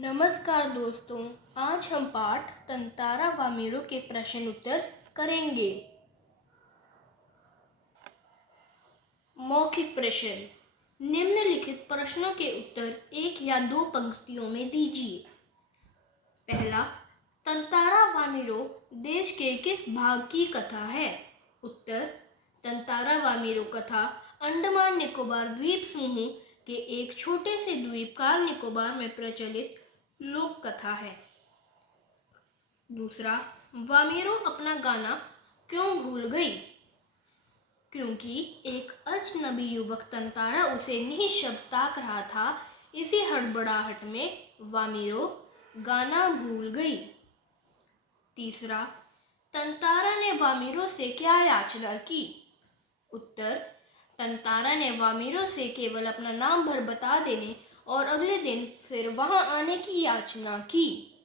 नमस्कार दोस्तों, आज हम पाठ तंतारा वामीरो के प्रश्न उत्तर करेंगे। मौखिक प्रश्न। निम्नलिखित प्रश्नों के उत्तर एक या दो पंक्तियों में दीजिए। पहला, तंतारा वामीरो देश के किस भाग की कथा है? उत्तर, तंतारा वामीरो कथा अंडमान निकोबार द्वीप समूह के एक छोटे से द्वीप कार निकोबार में प्रचलित लोक कथा है। दूसरा, वामीरो अपना गाना क्यों भूल गई? क्योंकि एक अजनबी युवक तंतारा उसे निःशब्द ताक रहा था। इसी हड़बड़ाहट में वामीरो गाना भूल गई। तीसरा, तंतारा ने वामीरो से क्या याचना की? उत्तर, तंतारा ने वामीरो से केवल अपना नाम भर बता देने और अगले दिन फिर वहां आने की याचना की।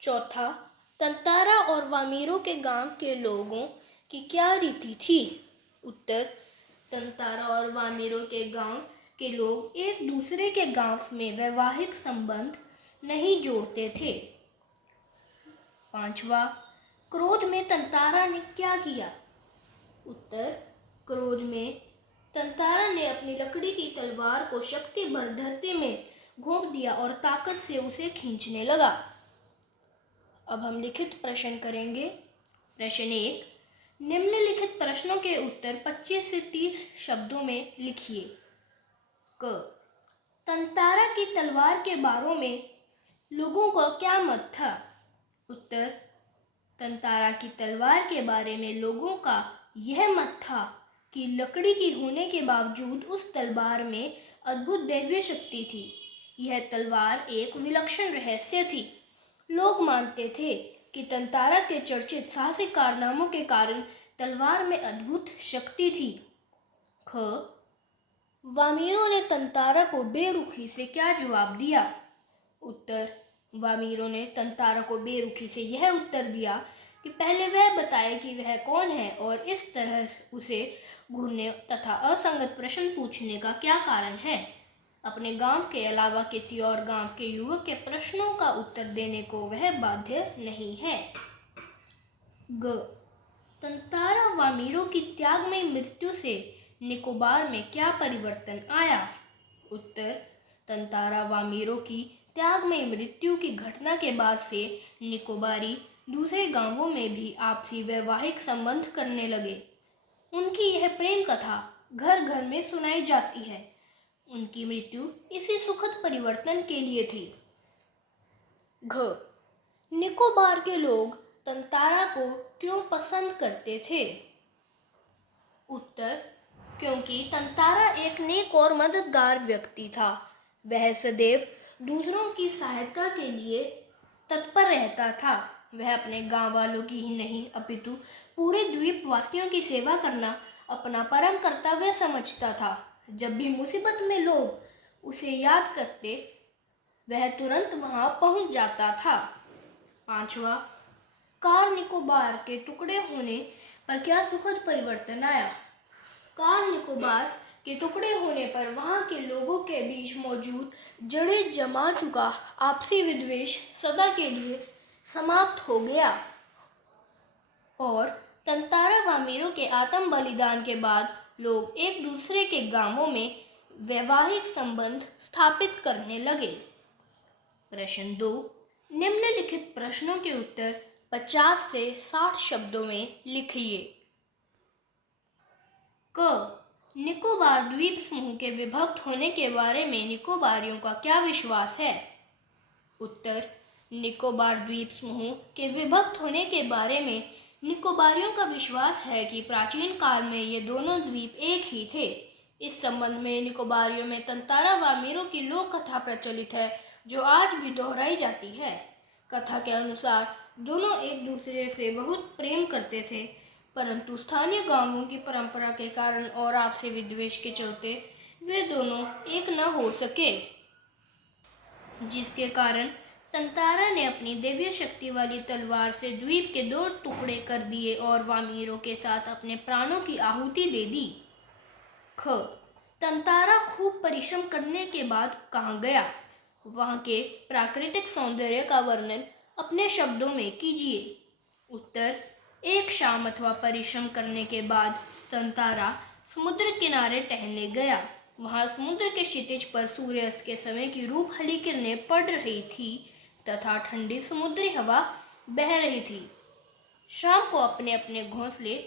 चौथा, तंतारा और वामीरो के गांव के लोगों की क्या रीति थी? उत्तर, तंतारा और वामीरो के गांव के लोग एक दूसरे के गांव में वैवाहिक संबंध नहीं जोड़ते थे। पांचवा, क्रोध में तंतारा ने क्या किया? उत्तर, क्रोध में तंतारा ने अपनी लकड़ी की तलवार को शक्ति भर धरती में घोंप दिया और ताकत से उसे खींचने लगा। अब हम लिखित प्रश्न करेंगे। प्रश्न 1, निम्नलिखित प्रश्नों के उत्तर 25 से 30 शब्दों में लिखिए। क, तंतारा की तलवार के बारे में लोगों का क्या मत था? उत्तर, तंतारा की तलवार के बारे में लोगों का यह मत था कि लकड़ी की होने के बावजूद उस तलवार में अद्भुत दैवीय शक्ति थी। यह तलवार एक विलक्षण रहस्य थी। लोग मानते थे कि तंतारा के चर्चित साहसिक कारनामों के कारण तलवार में अद्भुत शक्ति थी। ख, वामीरो ने तंतारा को बेरुखी से क्या जवाब दिया? उत्तर, वामीरो ने तंतारा को बेरुखी से यह उत्तर दिया कि पहले वह बताए कि वह कौन है और इस तरह उसे घूरने तथा असंगत प्रश्न पूछने का क्या कारण है। अपने गांव के अलावा किसी और गांव के युवक के प्रश्नों का उत्तर देने को वह बाध्य नहीं है। ग, तंतारा वामीरो की त्यागमयी मृत्यु से निकोबार में क्या परिवर्तन आया? उत्तर, तंतारा वामीरो की त्यागमयी मृत्यु की घटना के बाद से निकोबारी दूसरे गांवों में भी आपसी वैवाहिक संबंध करने लगे। उनकी यह प्रेम कथा घर घर में सुनाई जाती है। उनकी मृत्यु इसी सुखद परिवर्तन के लिए थी। घ, निकोबार के लोग तंतारा को क्यों पसंद करते थे? उत्तर, क्योंकि तंतारा एक नेक और मददगार व्यक्ति था। वह सदैव दूसरों की सहायता के लिए तत्पर रहता था। वह अपने गांव वालों की ही नहीं अपितु पूरे द्वीप वासियों की सेवा करना अपना परम कर्तव्य समझता था। जब भी मुसीबत में लोग उसे याद करते, वह तुरंत वहां पहुंच जाता था। पांचवा, कार निकोबार के टुकड़े होने पर क्या सुखद परिवर्तन आया? कार निकोबार के टुकड़े होने पर वहां के लोगों के बीच मौजूद जड़े जमा चुका आपसी विद्वेष सदा के लिए समाप्त हो गया और तंतारा वामीरो के आत्म बलिदान के बाद लोग एक दूसरे के गांवों में वैवाहिक संबंध स्थापित करने लगे। प्रश्न 2, निम्नलिखित प्रश्नों के उत्तर 50 से 60 शब्दों में लिखिए। क, निकोबार द्वीप समूह के विभक्त होने के बारे में निकोबारियों का क्या विश्वास है? उत्तर, निकोबार द्वीप समूह के विभक्त होने के बारे में निकोबारियों का विश्वास है कि प्राचीन काल में ये दोनों द्वीप एक ही थे। इस संबंध में निकोबारियों में तंतारा वामीरो की लोक कथा प्रचलित है, जो आज भी दोहराई जाती है। कथा के अनुसार दोनों एक दूसरे से बहुत प्रेम करते थे, परंतु स्थानीय गांवों की परंपरा के कारण और आपसी विद्वेष के चलते वे दोनों एक न हो सके, जिसके कारण तंतारा ने अपनी दैवीय शक्ति वाली तलवार से द्वीप के 2 टुकड़े कर दिए और वामीरो के साथ अपने प्राणों की आहुति दे दी। ख, तंतारा खूब परिश्रम करने के बाद कहाँ गया? वहाँ के प्राकृतिक सौंदर्य का वर्णन अपने शब्दों में कीजिए। उत्तर: एक शाम अथवा परिश्रम करने के बाद तंतारा समुद्र किनारे टहलने गया। वहाँ समुद्र के क्षितिज पर सूर्यास्त के समय की रूपहली किरणें पड़ रही थी तथा ठंडी समुद्री हवा बह रही थी। शाम को अपने अपने घोंसले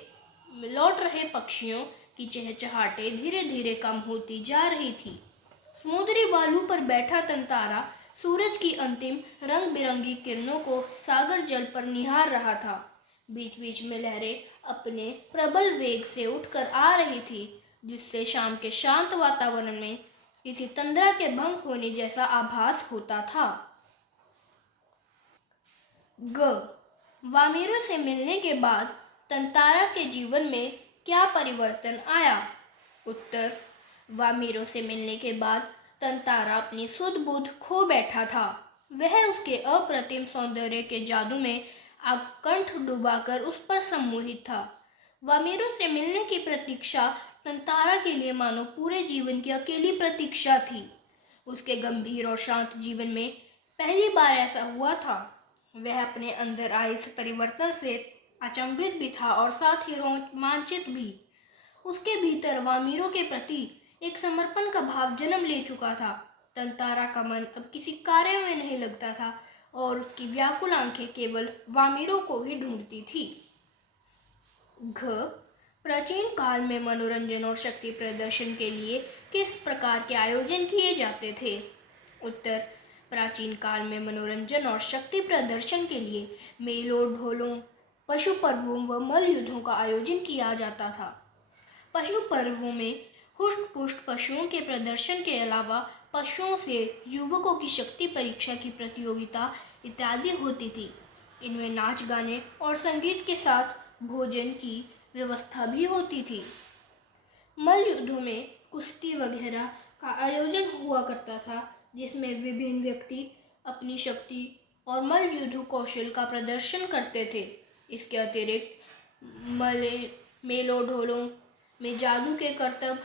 में लौट रहे पक्षियों की चहचहाहटें धीरे धीरे कम होती जा रही थी। समुद्री बालू पर बैठा तंतारा सूरज की अंतिम रंग बिरंगी किरणों को सागर जल पर निहार रहा था। बीच बीच में लहरें अपने प्रबल वेग से उठकर आ रही थी, जिससे शाम के शांत वातावरण में किसी तंद्रा के भंग होने जैसा आभास होता था। वामिरो से मिलने के बाद तंतारा के जीवन में क्या परिवर्तन आया? उत्तर: वामिरो से मिलने के बाद तंतारा अपनी सुध बुध खो बैठा था। वह उसके अप्रतिम सौंदर्य के जादू में आकंठ डुबाकर उस पर सम्मोहित था। वामिरो से मिलने की प्रतीक्षा तंतारा के लिए मानो पूरे जीवन की अकेली प्रतीक्षा थी। उसके गंभीर और शांत जीवन में पहली बार ऐसा हुआ था। वह अपने अंदर आए इस परिवर्तन से अचंभित भी था और साथ ही रोमांचित भी। उसके भीतर वामिरो के प्रति एक समर्पण का भाव जन्म ले चुका था। तंतारा का मन अब किसी कार्य में नहीं लगता था और उसकी व्याकुल आंखें केवल वामिरो को ही ढूंढती थी। प्राचीन काल में मनोरंजन और शक्ति प्रदर्शन के लिए किस प्रकार के आयोजन किए जाते थे? उत्तर: प्राचीन काल में मनोरंजन और शक्ति प्रदर्शन के लिए मेलों, ढोलों, पशु पर्वों व मल्ल युद्धों का आयोजन किया जाता था। पशु पर्वों में हुष्ट पुष्ट पशुओं के प्रदर्शन के अलावा पशुओं से युवकों की शक्ति परीक्षा की प्रतियोगिता इत्यादि होती थी। इनमें नाच गाने और संगीत के साथ भोजन की व्यवस्था भी होती थी। मल्ल युद्धों में कुश्ती वगैरह का आयोजन हुआ करता था, जिसमें विभिन्न व्यक्ति अपनी शक्ति और मल्ल युद्ध कौशल का प्रदर्शन करते थे। इसके अतिरिक्त मेलों ढोलों में जादू के करतब,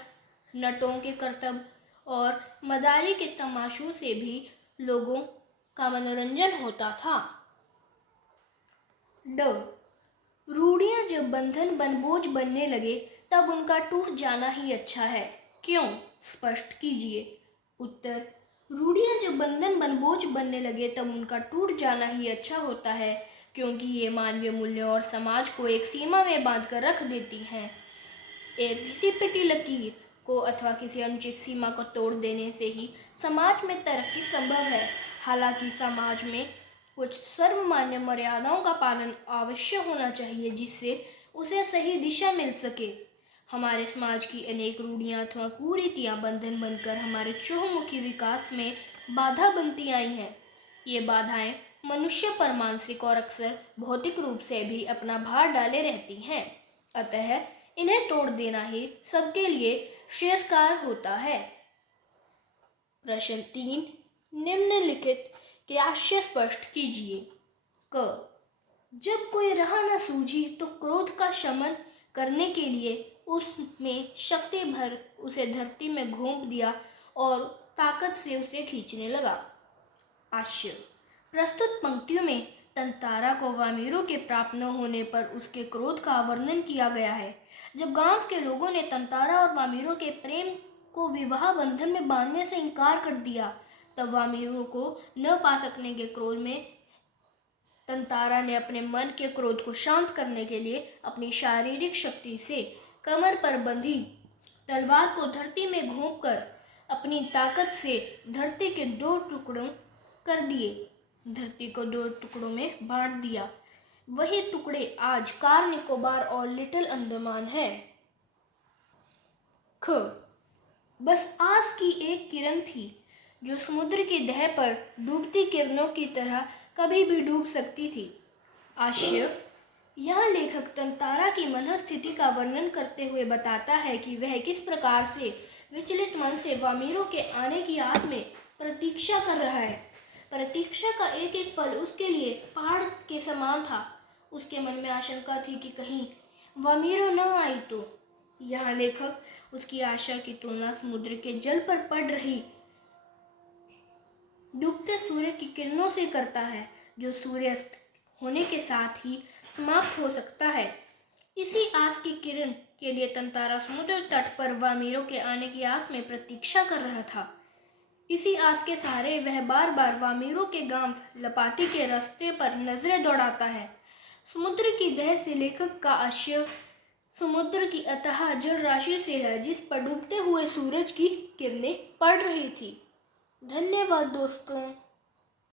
नटों के करतब और मदारी के तमाशों से भी लोगों का मनोरंजन होता था। रूढ़ियाँ जब बंधन बनबोझ बनने लगे तब उनका टूट जाना ही अच्छा है। क्यों? स्पष्ट कीजिए। उत्तर: रूढ़ियाँ जब बंधन बनबोझ बनने लगे तब उनका टूट जाना ही अच्छा होता है, क्योंकि ये मानवीय मूल्यों और समाज को एक सीमा में बांध कर रख देती हैं। एक घिसी पिटी लकीर को अथवा किसी अनुचित सीमा को तोड़ देने से ही समाज में तरक्की संभव है। हालांकि समाज में कुछ सर्वमान्य मर्यादाओं का पालन अवश्य होना चाहिए, जिससे उसे सही दिशा मिल सके। हमारे समाज की अनेक रूढ़ियाँ अथवा कुरीतियाँ बंधन बनकर हमारे चहुमुखी विकास में बाधा बनती आई हैं। ये बाधाएं मनुष्य पर मानसिक और अक्सर भौतिक रूप से भी अपना भार डाले रहती हैं। अतः इन्हें तोड़ देना ही सबके लिए श्रेयस्कर होता है। प्रश्न 3 निम्नलिखित के आशय स्पष्ट कीजिए। जब कोई राह न सूझी तो क्रोध का शमन करने के लिए उसमें शक्ति भर उसे धरती में घोंप दिया और ताकत से उसे खींचने लगा। आशय: प्रस्तुत पंक्तियों में तंतारा को वामिरो के प्राप्त न होने पर उसके क्रोध का वर्णन किया गया है। जब गांव के लोगों ने तंतारा और वामिरो के प्रेम को विवाह बंधन में बांधने से इनकार कर दिया, तब वामिरो को न पा सकने के क्रोध में तंतारा ने अपने मन के क्रोध को शांत करने के लिए अपनी शारीरिक शक्ति से कमर पर बंधी तलवार को धरती में घोंपकर अपनी ताकत से धरती के 2 टुकड़ों कर दिए। धरती को 2 टुकड़ों में बांट दिया। वही टुकड़े आज कार निकोबार और लिटिल अंडमान है। बस आस की एक किरण थी जो समुद्र की तह पर डूबती किरणों की तरह कभी भी डूब सकती थी। आशय: यह लेखक तंतारा की मनस्थिति का वर्णन करते हुए बताता है कि वह किस प्रकार से विचलित मन से वामिरो के आने की आस में प्रतीक्षा कर रहा है। प्रतीक्षा का एक एक पल उसके लिए पहाड़ के समान था। उसके मन में आशंका थी कि कहीं वामिरो न आई तो। यहाँ लेखक उसकी आशा की तुलना समुद्र के जल पर पड़ रही डूबते सूर्य की किरणों से करता है, जो सूर्यास्त होने के साथ ही समाप्त हो सकता है। इसी आस की किरण के लिए तंतारा समुद्र तट पर वामीरों के आने की आस में प्रतीक्षा कर रहा था। इसी आस के सहारे वह बार बार वामीरों के गांव लपाटी के रास्ते पर नजरें दौड़ाता है। समुद्र की दह से लेखक का आशय समुद्र की अथाह जल राशि से है, जिस पर डूबते हुए सूरज की किरणें पड़ रही थी। धन्यवाद दोस्तों।